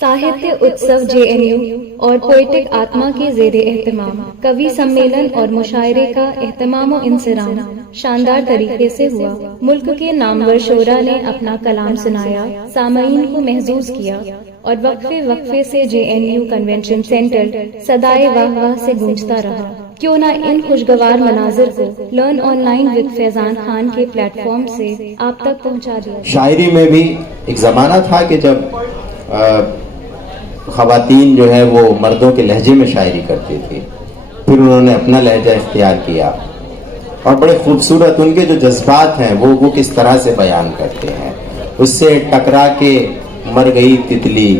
साहित्य उत्सव जेएनयू और पोएटिक आत्मा के ज़ेरे एहतमाम कवि सम्मेलन और मुशायरे का एहतमाम व इंसराम शानदार तरीके से हुआ। मुल्क के नामवर शोरा ने अपना कलाम सुनाया, सामईन को महजूज किया और वक्फे वक्फे से जेएनयू कन्वेंशन सेंटर सदाए वाह वाह से गूंजता रहा। क्यों ना इन खुशगवार मनाजिर को learn online with Faizan Khan के प्लेटफॉर्म से आप तक पहुंचा दिया। शायरी में भी एक ज़माना था कि जब ख़वातीन जो है वो मर्दों के लहजे में शायरी करती थी, फिर उन्होंने अपना लहजा इख्तियार किया और बड़े खूबसूरत उनके जो जज्बात हैं वो किस तरह से बयान करते हैं। उससे टकरा के मर गई तितली,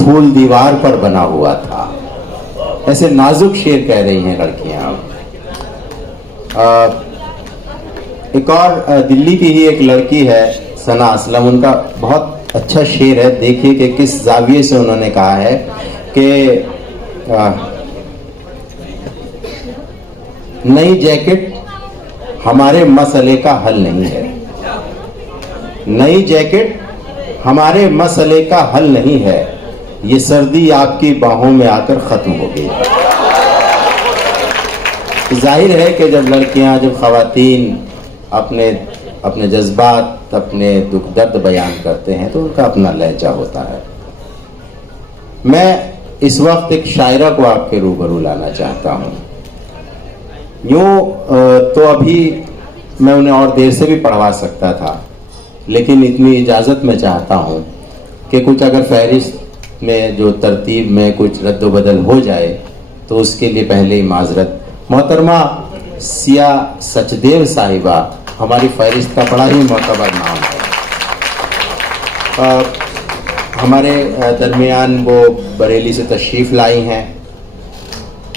फूल दीवार पर बना हुआ था, ऐसे नाजुक शेर कह रही हैं लड़कियां। एक और दिल्ली की ही एक लड़की है सना असलम, उनका बहुत अच्छा शेर है। देखिए कि किस जाविये से उन्होंने कहा है कि नई जैकेट हमारे मसले का हल नहीं है, नई जैकेट हमारे मसले का हल नहीं है, ये सर्दी आपकी बाहों में आकर खत्म हो गई। जाहिर है कि जब लड़कियां, जब ख़वातीन अपने जज्बात, अपने दुख दर्द बयान करते हैं तो उनका अपना लहजा होता है। मैं इस वक्त एक शायरा को आपके रूबरू लाना चाहता हूँ। यूँ तो अभी मैं उन्हें और देर से भी पढ़वा सकता था, लेकिन इतनी इजाज़त मैं चाहता हूँ कि कुछ अगर फहरिस्त में जो तरतीब में कुछ रद्द-बदल हो जाए तो उसके लिए पहले ही माजरत। मोहतरमा सिया सचदेव साहिबा हमारी फहरिस्त का बड़ा ही मोतबर नाम है। हमारे दरमियान वो बरेली से तशरीफ़ लाई हैं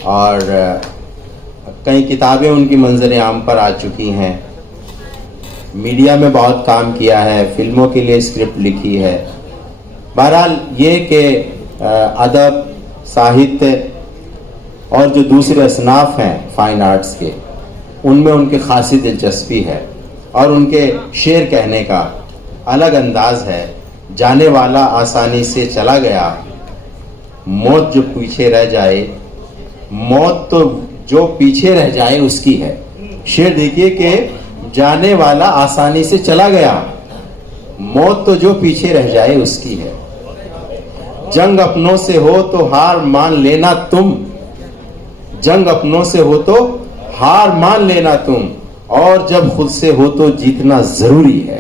और कई किताबें उनकी मंजर आम पर आ चुकी हैं। मीडिया में बहुत काम किया है, फिल्मों के लिए स्क्रिप्ट लिखी है। बहरहाल ये कि अदब, साहित्य और जो दूसरे असनाफ हैं फाइन आर्ट्स के, उनमें उनकी खासी दिलचस्पी है और उनके शेर कहने का अलग अंदाज है। जाने वाला आसानी से चला गया, मौत जो पीछे रह जाए, मौत तो जो पीछे रह जाए उसकी है। शेर देखिए कि जाने वाला आसानी से चला गया, मौत तो जो पीछे रह जाए उसकी है। जंग अपनों से हो तो हार मान लेना तुम, जंग अपनों से हो तो हार मान लेना तुम, और जब खुद से हो तो जीतना जरूरी है।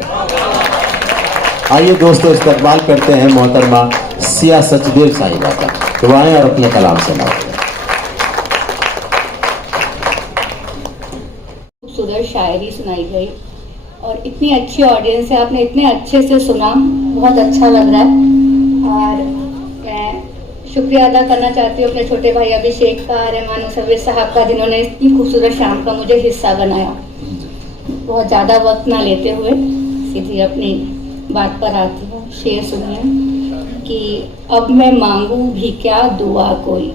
आइए दोस्तों, इस्तकबाल करते हैं मोहतरमा सिया सचदेव साहिबा का। दुआएं और अपने कलाम से नवाजें। खूबसूरत शायरी सुनाई गई और इतनी अच्छी ऑडियंस है, आपने इतने अच्छे से सुना, बहुत अच्छा लग रहा है। और मैं शुक्रिया अदा करना चाहती हूँ अपने छोटे भाई अभिषेक का, रहमान मुसव्विर साहब का, जिन्होंने इतनी खूबसूरत शाम का मुझे हिस्सा बनाया। बहुत ज़्यादा वक्त ना लेते हुए सीधी अपनी बात पर आती हूँ। शेर सुनिए कि अब मैं मांगू भी क्या दुआ कोई,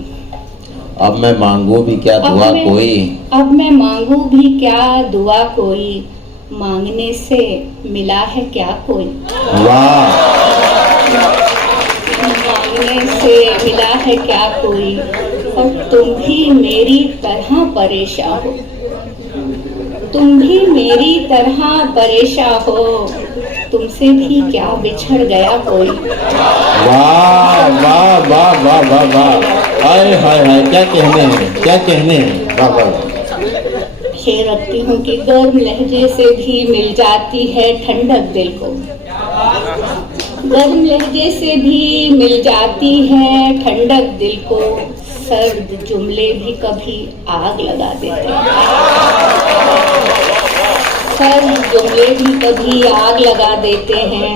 अब मैं मांगू भी क्या दुआ कोई, अब मैं मांगू भी क्या दुआ कोई, मांगने से मिला है क्या कोई। वाह, मांगने से मिला है क्या कोई, और तुम भी मेरी तरह परेशान हो, तुम भी मेरी तरह परेशान हो, तुमसे भी क्या बिछड़ गया कोई। वाह वाह वाह वाह वाह वाह, हाय हाय हाय, क्या कहने हैं, क्या कहने हैं। वाह वाह। शेर रखती हूँ कि गर्म लहजे से भी मिल जाती है ठंडक दिल को, गर्म लहजे से भी मिल जाती है ठंडक दिल को, सर्द जुमले भी कभी आग लगा देते हैं, सर्द जुमले भी कभी आग लगा देते हैं,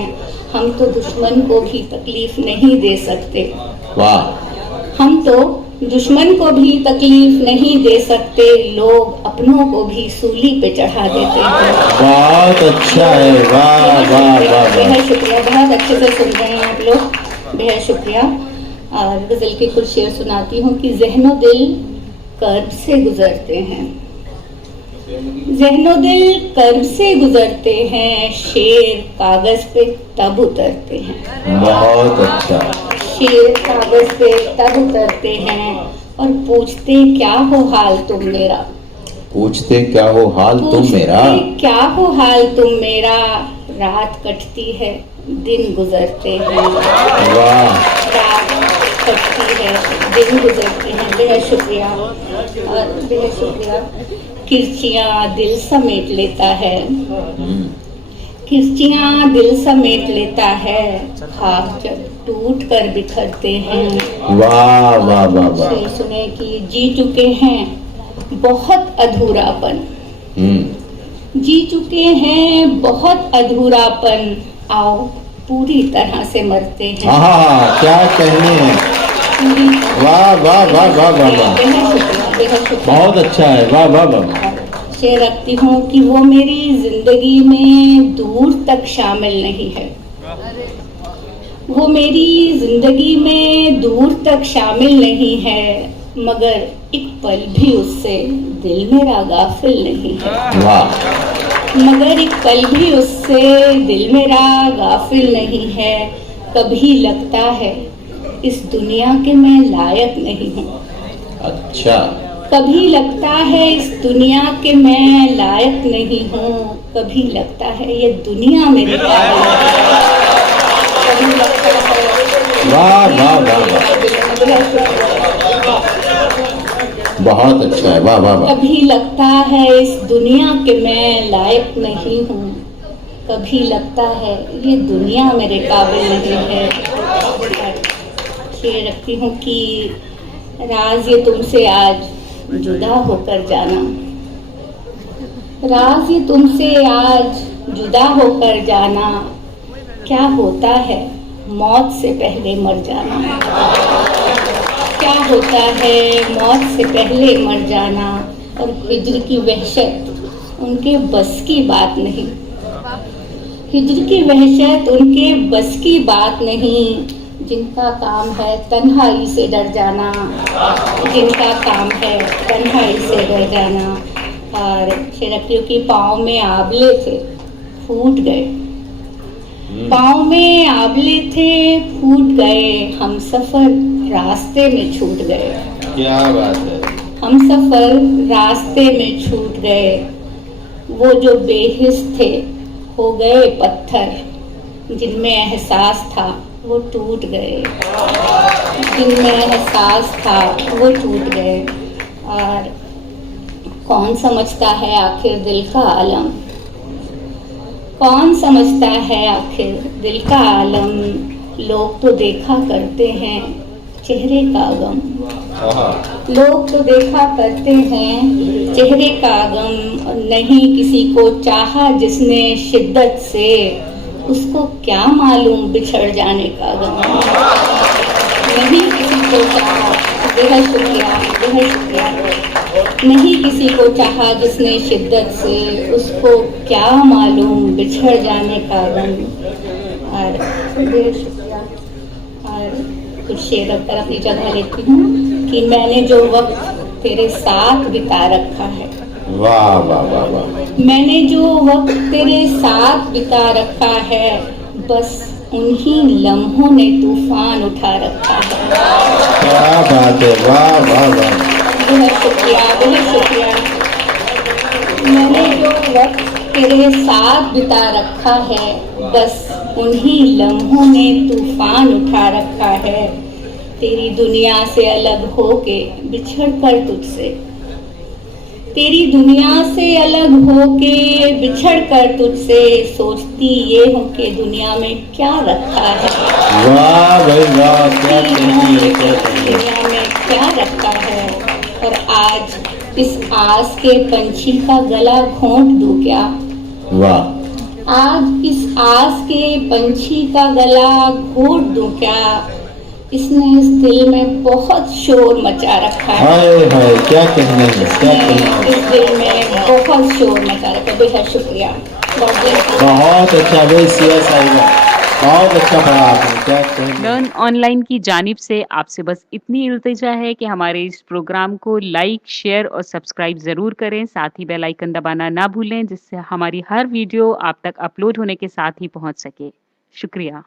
हम तो दुश्मन को भी तकलीफ नहीं दे सकते। वाह, हम तो दुश्मन को भी तकलीफ नहीं दे सकते, लोग अपनों को भी सूली पे चढ़ा देते हैं। बहुत अच्छा है, वाह वाह वाह, बेहद शुक्रिया, बहुत अच्छे से सुन रहे हैं आप लोग, बेहद शुक्रिया। और गजल के कुछ शेर सुनाती हूँ कि ज़हनो दिल कर्ब से गुजरते हैं, ज़हनो दिल कर्ब से गुजरते हैं, शेर कागज पे तब उतरते हैं। बहुत अच्छा। शेर कागज पे तब उतरते हैं और पूछते क्या हो हाल तुम मेरा। पूछते क्या हो हाल तुम मेरा। पूछते क्या हो हाल तुम मेरा। रात कटती है दिन गुजरते हैं। वाह। रात कटती है दिन गुजरते हैं। बेहद शुक्रिया और बेहद शुक्रिया। किरचियाँ दिल समेट लेता है। किरचियाँ दिल समेट लेता है। खाक जब टूट कर बिखरते हैं। वाह वाह वाह वाह। शेर सुने कि जी चुके हैं बहुत अधूरापन। जी चुके हैं बहुत अधूरापन। आओ पूरी तरह से मरते हैं। हाँ, क्या कहने हैं। वाह वाह वाह वाह वाह वाह। बेहद शुक्रिया, बेहद शुक्रिया। बहुत अच्छा है। वाह वाह वाह। शेर रखती हूँ कि वो मेरी जिंदगी में दूर तक शामिल नहीं है। वो मेरी जिंदगी में दूर तक शामिल नहीं है, मगर एक पल भी उससे दिल मेरा गाफिल नहीं है। वाह। मगर एक पल भी उससे दिल मेरा गाफिल नहीं है। कभी लगता है इस दुनिया के मैं लायक नहीं हूँ। अच्छा। कभी लगता है इस दुनिया के मैं लायक नहीं हूँ। कभी लगता है ये दुनिया मेरे काबिल नहीं है। कभी लगता है वाह वाह वाह वाह। बहुत अच्छा है। वाह वाह वाह। कभी लगता है इस दुनिया के मैं लायक नहीं हूँ। कभी लगता है ये दुनिया मेरे काबिल नहीं है। शेर रखती हूँ कि राज ये तुमसे आज जुदा होकर जाना। राज ये तुमसे आज जुदा होकर जाना। क्या होता है मौत से पहले मर जाना। क्या होता है मौत से पहले मर जाना। और हिज्र की वहशत उनके बस की बात नहीं। हिज्र की वहशत उनके बस की बात नहीं। जिनका काम है तन्हाई से डर जाना। जिनका काम है तन्हाई से डर जाना। और शेरकियों की पाँव में आबले थे फूट गए। पाँव में आबले थे फूट गए। हम सफर रास्ते में छूट गए। क्या बात है। हम सफर रास्ते में छूट गए। वो जो बेहिस थे हो गए पत्थर। जिनमें एहसास था वो टूट गए। जिनमें एहसास था वो टूट गए। और कौन समझता है आखिर दिल का आलम। कौन समझता है आखिर दिल का आलम। लोग तो देखा करते हैं चेहरे का गम। लोग तो देखा करते हैं चेहरे का गम। और नहीं किसी को चाहा जिसने शिद्दत से। उसको क्या मालूम बिछड़ जाने का गम। नहीं किसी को चाहा। बेहद शुक्रिया, बेहद शुक्रिया। नहीं किसी को चाहा जिसने शिद्दत से। उसको क्या मालूम बिछड़ जाने का गम। और बेहद शुक्रिया। और कुछ शेर रखकर अपनी जगह लेती हूँ कि मैंने जो वक्त तेरे साथ बिता रखा है। वाह वाह वाह वाह। मैंने जो वक्त तेरे साथ बिता रखा है। बस उन्हीं लम्हों ने तूफान उठा रखा है। क्या बात है। वाह वाह वाह। बहुत शुक्रिया, बहुत शुक्रिया। मैंने जो वक्त तेरे साथ बिता रखा है। बस उन्हीं लम्हों ने तूफान उठा रखा है। तेरी दुनिया से अलग होके बिछड़ कर तुझसे। तेरी दुनिया से अलग होके बिछड़ कर तुझसे। सोचती ये हूँ कि दुनिया में क्या रखा है। वाह भाई वाह। क्या कहने हैं, क्या कहने हैं। दुनिया में क्या रखा है। और आज इस आस के पंछी का गला घोंट दूं क्या। वाह। आज इस आस के पंछी का गला घोंट दूं क्या। इसने इस दिल में बहुत शोर मचा रखा है। हाय हाय। क्या कहने हैं, क्या कहने इसने हैं। इस दिल में बहुत शोर मचा रखा है। बेहद शुक्रिया। God bless you. बहुत अच्छा भाई। सिया साहिबा। बहुत अच्छा पढ़ा आपने, क्या कहेंगे? लर्न ऑनलाइन की जानिब से आपसे बस इतनी इल्तिजा है कि हमारे इस प्रोग्राम को लाइक, शेयर और सब्सक्राइब ज़रूर करें। साथ ही बेल आइकन दबाना ना भूलें, जिससे हमारी हर वीडियो आप तक अपलोड होने के साथ ही पहुंच सके। शुक्रिया।